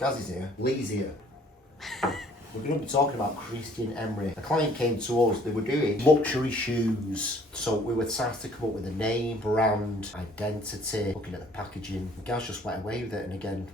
Gaz is here. Lee's here. We're going to be talking about Christian Emery. A client came to us, they were doing luxury shoes. So we were tasked to come up with a name, brand, identity, looking at the packaging. And Gaz just went away with it, and again,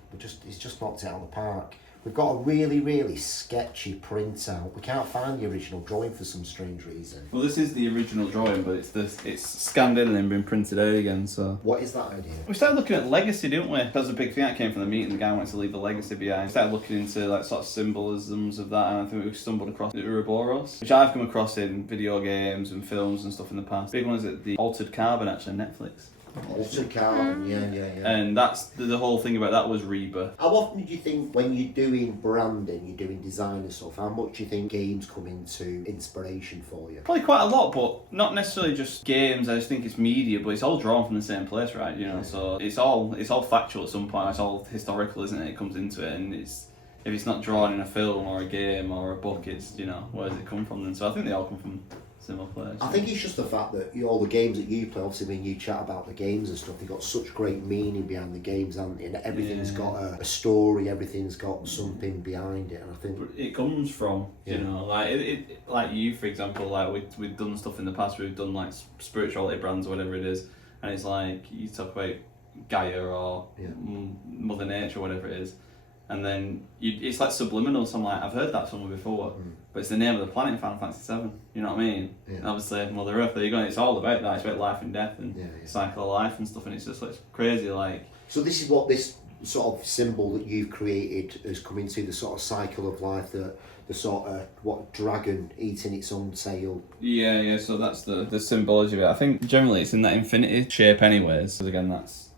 he's just knocked it out of the park. We've got a really, really sketchy printout. We can't find the original drawing for some strange reason. Well, this is the original drawing, but it's scanned in and then been printed out again, so... What is that idea? We started looking at legacy, didn't we? That was a big thing that came from the meeting. The guy wanted to leave the legacy behind. We started looking into like sort of symbolisms of that, and I think we stumbled across the Ouroboros, which I've come across in video games and films and stuff in the past. Big one is at the Altered Carbon, actually, Netflix. Altered Carbon, yeah. And that's the whole thing about that was rebirth. How often do you think when you're doing branding, you're doing design and stuff, how much do you think games come into inspiration for you? Probably quite a lot, but not necessarily just games. I just think it's media, but it's all drawn from the same place, right? You know, so it's all factual at some point. It's all historical, isn't it? It comes into it, and if it's not drawn in a film or a game or a book, it's, you know, where does it come from then? So I think they all come from similar place. I think it's just the fact that all the games that you play, obviously when you chat about the games and stuff, they've got such great meaning behind the games, haven't they? And everything's got a story, everything's got something behind it, and I think it comes from, you know, like it like you, for example, like we've done stuff in the past, we've done like spirituality brands or whatever it is, and it's like you talk about Gaia or Mother Nature or whatever it is, and then it's like subliminal. So I'm like, I've heard that somewhere before, but it's the name of the planet in Final Fantasy VII. You know what I mean? Yeah. And obviously, Mother Earth. There you go. It's all about that. It's about life and death and cycle of life and stuff. And it's just like crazy. Like, so this is what this sort of symbol that you've created has come into, the sort of cycle of life, the sort of dragon eating its own tail. Yeah. So that's the symbology of it. I think generally it's in that infinity shape, anyways. Because again, that's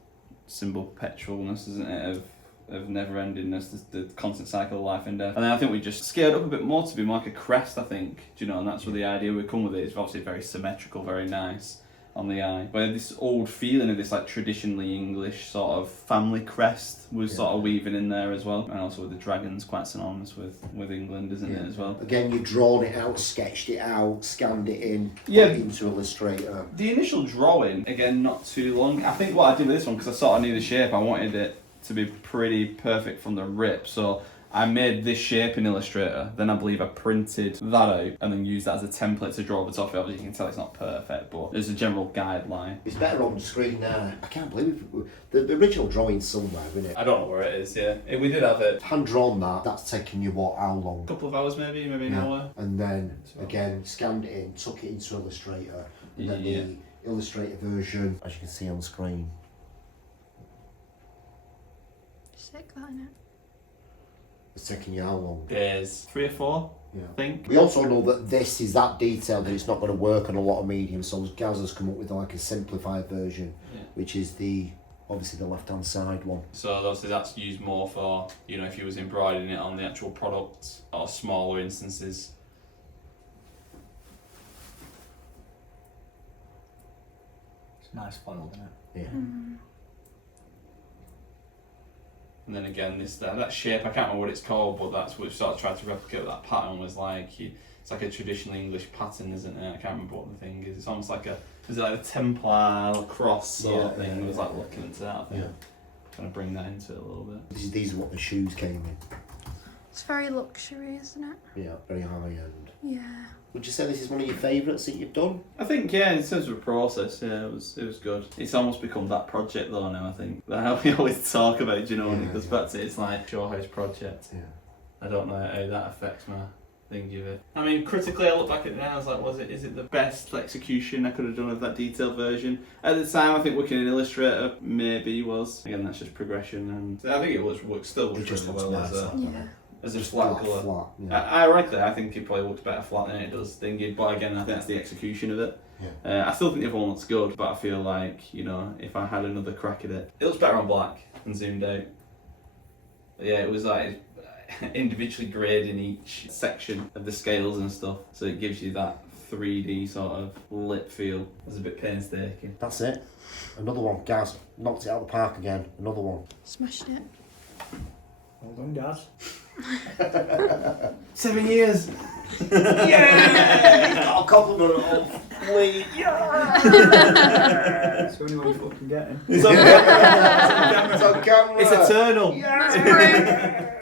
symbol perpetualness, isn't it? Of never-endingness, the constant cycle of life and death. And then I think we just scaled up a bit more to be more like a crest, I think. Do you know? And that's where the idea we come with it is obviously very symmetrical, very nice on the eye. But this old feeling of this like traditionally English sort of family crest was sort of weaving in there as well. And also with the dragons, quite synonymous with England, isn't it, as well? Again, you've drawn it out, sketched it out, scanned it in, put it into Illustrator. The initial drawing, again, not too long. I think what I did with this one, because I sort of knew the shape, I wanted it to be pretty perfect from the rip, so I made this shape in Illustrator, then I believe I printed that out and then used that as a template to draw the top of it. Obviously you can tell it's not perfect, but there's a general guideline. It's better on the screen now. I can't believe the original drawing's somewhere, isn't it? I don't know where it is, we did have it. Hand drawn that's taken you how long? A couple of hours maybe an hour. And then again scanned it in, took it into Illustrator, and then the Illustrator version, as you can see on screen. Sick, that, innit? It's taking you how long? Days. 3 or 4, I think. We also know that this is that detailed that it's not going to work on a lot of mediums, so Gaz has come up with like a simplified version, which is obviously the left-hand side one. So obviously that's used more for, you know, if you was embroidering it on the actual product or smaller instances. It's a nice funnel, isn't it? Yeah. And then again, that shape, I can't remember what it's called, but that's what we sort of tried to replicate. That pattern was like, it's like a traditional English pattern, isn't it? I can't remember what the thing is. It's almost like is it like a Templar cross sort of thing? It was like looking into that, I think. Trying to bring that into it a little bit. These are what the shoes came in. It's very luxury, isn't it? Yeah, very high end. Yeah. Would you say this is one of your favourites that you've done? I think, in terms of the process, it was good. It's almost become that project though now, I think. How we always talk about, you know, when it goes back to it, it's like Shore House project. Yeah. I don't know how that affects my thing of it. I mean, critically, I look back at it now, I was like, is it the best execution I could have done of that detailed version? At the time, I think working in Illustrator maybe was. Again, that's just progression, and I think it still works really well as a flat colour. Flat, yeah. Ironically, I think it probably looks better flat than it does thingy, but again, I think that's the execution of it. I still think the other one looks good, but I feel like, you know, if I had another crack at it, it looks better on black and zoomed out. But yeah, it was like individually grading each section of the scales and stuff, so it gives you that 3D sort of lit feel. It was a bit painstaking. That's it. Another one. Gaz knocked it out of the park again. Another one. Smashed it. Well done, Gaz. 7 years! Yeah! He's got a compliment of Lee. Yeah! It's the only one you're fucking getting. It's on camera. It's on camera. It's eternal. Yeah!